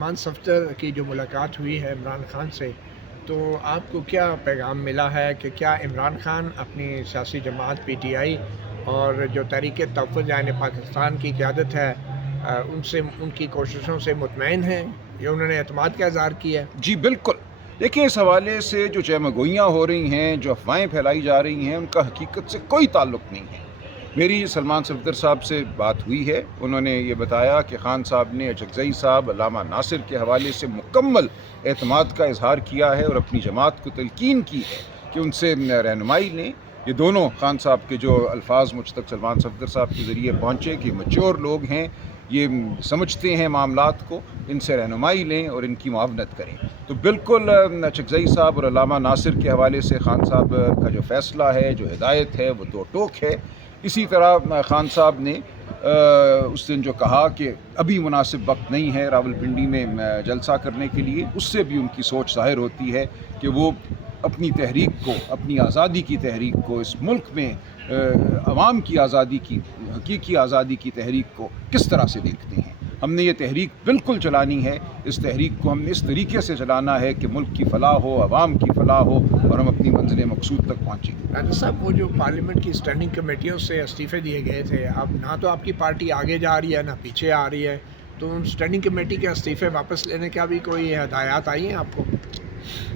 مان صفدر کی جو ملاقات ہوئی ہے عمران خان سے، تو آپ کو کیا پیغام ملا ہے کہ کیا عمران خان اپنی سیاسی جماعت پی ٹی آئی اور جو تحریک تحفظ یعنی پاکستان کی قیادت ہے ان کی کوششوں سے مطمئن ہیں یا انہوں نے اعتماد کا اظہار کیا ہے؟ جی بالکل. دیکھیں، اس حوالے سے جو چہمگوئیاں ہو رہی ہیں، جو افواہیں پھیلائی جا رہی ہیں، ان کا حقیقت سے کوئی تعلق نہیں ہے. میری سلمان صفدر صاحب سے بات ہوئی ہے. انہوں نے یہ بتایا کہ خان صاحب نے اچکزئی صاحب، علامہ ناصر کے حوالے سے مکمل اعتماد کا اظہار کیا ہے اور اپنی جماعت کو تلقین کی ہے کہ ان سے رہنمائی لیں. یہ دونوں خان صاحب کے جو الفاظ مجھ تک سلمان صفدر صاحب کے ذریعے پہنچے کہ میچور لوگ ہیں، یہ سمجھتے ہیں معاملات کو، ان سے رہنمائی لیں اور ان کی معاونت کریں. تو بالکل اچکزئی صاحب اور علامہ ناصر کے حوالے سے خان صاحب کا جو فیصلہ ہے، جو ہدایت ہے، وہ دو ٹوک ہے. اسی طرح خان صاحب نے اس دن جو کہا کہ ابھی مناسب وقت نہیں ہے راولپنڈی میں جلسہ کرنے کے لیے، اس سے بھی ان کی سوچ ظاہر ہوتی ہے کہ وہ اپنی تحریک کو، اپنی آزادی کی تحریک کو، اس ملک میں عوام کی آزادی کی، حقیقی آزادی کی تحریک کو کس طرح سے دیکھتے ہیں. ہم نے یہ تحریک بالکل چلانی ہے. اس تحریک کو ہم نے اس طریقے سے چلانا ہے کہ ملک کی فلاح ہو، عوام کی فلاح ہو اور ہم اپنی منزل مقصود تک پہنچیں. راجہ صاحب، وہ جو پارلیمنٹ کی اسٹینڈنگ کمیٹیوں سے استعفے دیے گئے تھے، اب نہ تو آپ کی پارٹی آگے جا رہی ہے نہ پیچھے آ رہی ہے، تو ان اسٹینڈنگ کمیٹی کے استعفے واپس لینے کا بھی کوئی ہدایات آئی ہیں آپ کو؟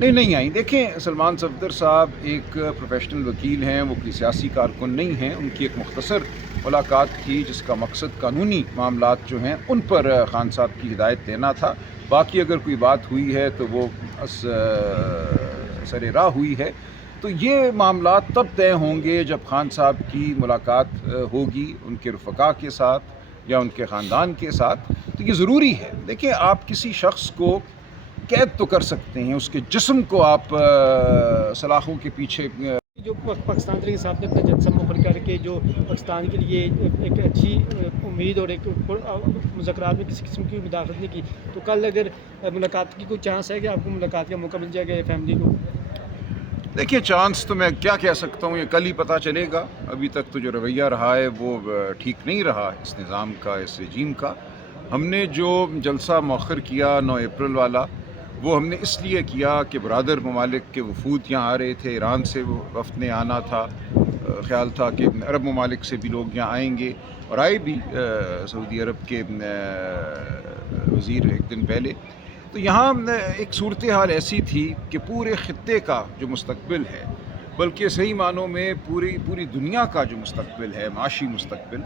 نہیں آئیں. دیکھیں، سلمان صفدر صاحب ایک پروفیشنل وکیل ہیں، وہ کوئی سیاسی کارکن نہیں ہیں. ان کی ایک مختصر ملاقات تھی جس کا مقصد قانونی معاملات جو ہیں ان پر خان صاحب کی ہدایت دینا تھا. باقی اگر کوئی بات ہوئی ہے تو وہ سر راہ ہوئی ہے. تو یہ معاملات تب طے ہوں گے جب خان صاحب کی ملاقات ہوگی ان کے رفقا کے ساتھ یا ان کے خاندان کے ساتھ. تو یہ ضروری ہے. دیکھیں، آپ کسی شخص کو قید تو کر سکتے ہیں، اس کے جسم کو آپ سلاخوں کے پیچھے جو پاکستان تحریک انصاف نے اپنا جلسہ مقرر کر کے جو پاکستان کے لیے ایک اچھی امید اور ایک مذاکرات میں کسی قسم کی مداخلت نہیں کی، تو کل اگر ملاقات کی کوئی چانس ہے کہ آپ کو ملاقات کا موقع مل جائے گا فیملی کو؟ دیکھیے، چانس تو میں کیا کہہ سکتا ہوں، یہ کل ہی پتہ چلے گا. ابھی تک تو جو رویہ رہا ہے وہ ٹھیک نہیں رہا اس نظام کا، اس رجیم کا. ہم نے جو جلسہ مؤخر کیا 9 اپریل والا، وہ ہم نے اس لیے کیا کہ برادر ممالک کے وفود یہاں آ رہے تھے. ایران سے وفد نے آنا تھا، خیال تھا کہ عرب ممالک سے بھی لوگ یہاں آئیں گے، اور آئے بھی سعودی عرب کے وزیر ایک دن پہلے. تو یہاں ایک صورتحال ایسی تھی کہ پورے خطے کا جو مستقبل ہے، بلکہ صحیح معنوں میں پوری دنیا کا جو مستقبل ہے، معاشی مستقبل،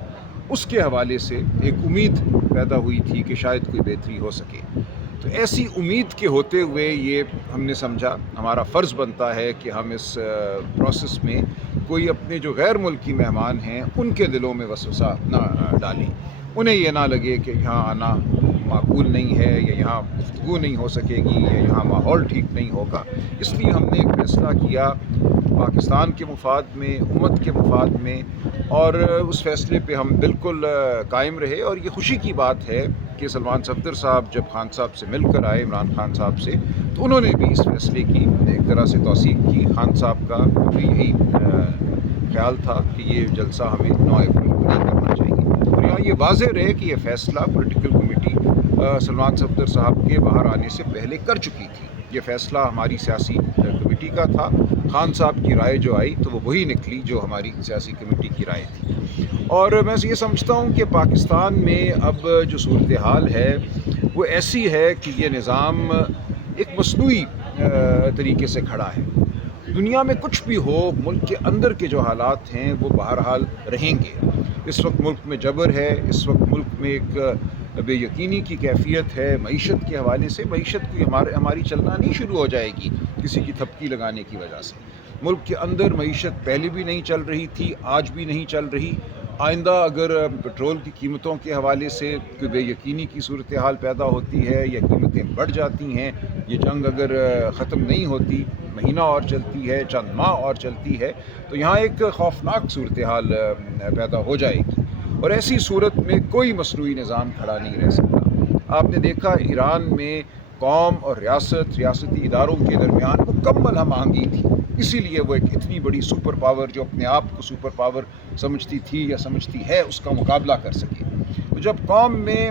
اس کے حوالے سے ایک امید پیدا ہوئی تھی کہ شاید کوئی بہتری ہو سکے. تو ایسی امید کے ہوتے ہوئے یہ ہم نے سمجھا ہمارا فرض بنتا ہے کہ ہم اس پروسیس میں کوئی اپنے جو غیر ملکی مہمان ہیں ان کے دلوں میں وسوسہ نہ ڈالیں. انہیں یہ نہ لگے کہ یہاں آنا معقول نہیں ہے، یا یہاں گفتگو نہیں ہو سکے گی، یا یہاں ماحول ٹھیک نہیں ہوگا. اس لیے ہم نے ایک فیصلہ کیا پاکستان کے مفاد میں، امت کے مفاد میں، اور اس فیصلے پہ ہم بالکل قائم رہے. اور یہ خوشی کی بات ہے کہ سلمان صفدر صاحب جب خان صاحب سے مل کر آئے، عمران خان صاحب سے، تو انہوں نے بھی اس فیصلے کی ایک طرح سے توثیق کی. خان صاحب کا بھی یہی خیال تھا کہ یہ جلسہ ہمیں 9 اپریل کو نہیں کرنا چاہیے. اور یہاں یہ واضح رہے کہ یہ فیصلہ پولیٹیکل کمیٹی سلمان صفدر صاحب کے باہر آنے سے پہلے کر چکی تھی. یہ فیصلہ ہماری سیاسی کمیٹی کا تھا. خان صاحب کی رائے جو آئی تو وہ وہی نکلی جو ہماری سیاسی کمیٹی کی رائے تھی. اور میں یہ سمجھتا ہوں کہ پاکستان میں اب جو صورتحال ہے وہ ایسی ہے کہ یہ نظام ایک مصنوعی طریقے سے کھڑا ہے. دنیا میں کچھ بھی ہو، ملک کے اندر کے جو حالات ہیں وہ بہرحال رہیں گے. اس وقت ملک میں جبر ہے، اس وقت ملک میں ایک بے یقینی کی کیفیت ہے. معیشت کے حوالے سے معیشت کوئی ہماری چلنا نہیں شروع ہو جائے گی کسی کی تھپکی لگانے کی وجہ سے. ملک کے اندر معیشت پہلے بھی نہیں چل رہی تھی، آج بھی نہیں چل رہی. آئندہ اگر پٹرول کی قیمتوں کے حوالے سے کوئی بے یقینی کی صورتحال پیدا ہوتی ہے یا قیمتیں بڑھ جاتی ہیں، یہ جنگ اگر ختم نہیں ہوتی، مہینہ اور چلتی ہے، چند ماہ اور چلتی ہے، تو یہاں ایک خوفناک صورتحال پیدا ہو جائے گی. اور ایسی صورت میں کوئی مصنوعی نظام کھڑا نہیں رہ سکتا. آپ نے دیکھا ایران میں قوم اور ریاستی اداروں کے درمیان مکمل ہم آہنگی تھی. اسی لیے وہ ایک اتنی بڑی سپر پاور، جو اپنے آپ کو سپر پاور سمجھتی تھی یا سمجھتی ہے، اس کا مقابلہ کر سکے. تو جب قوم میں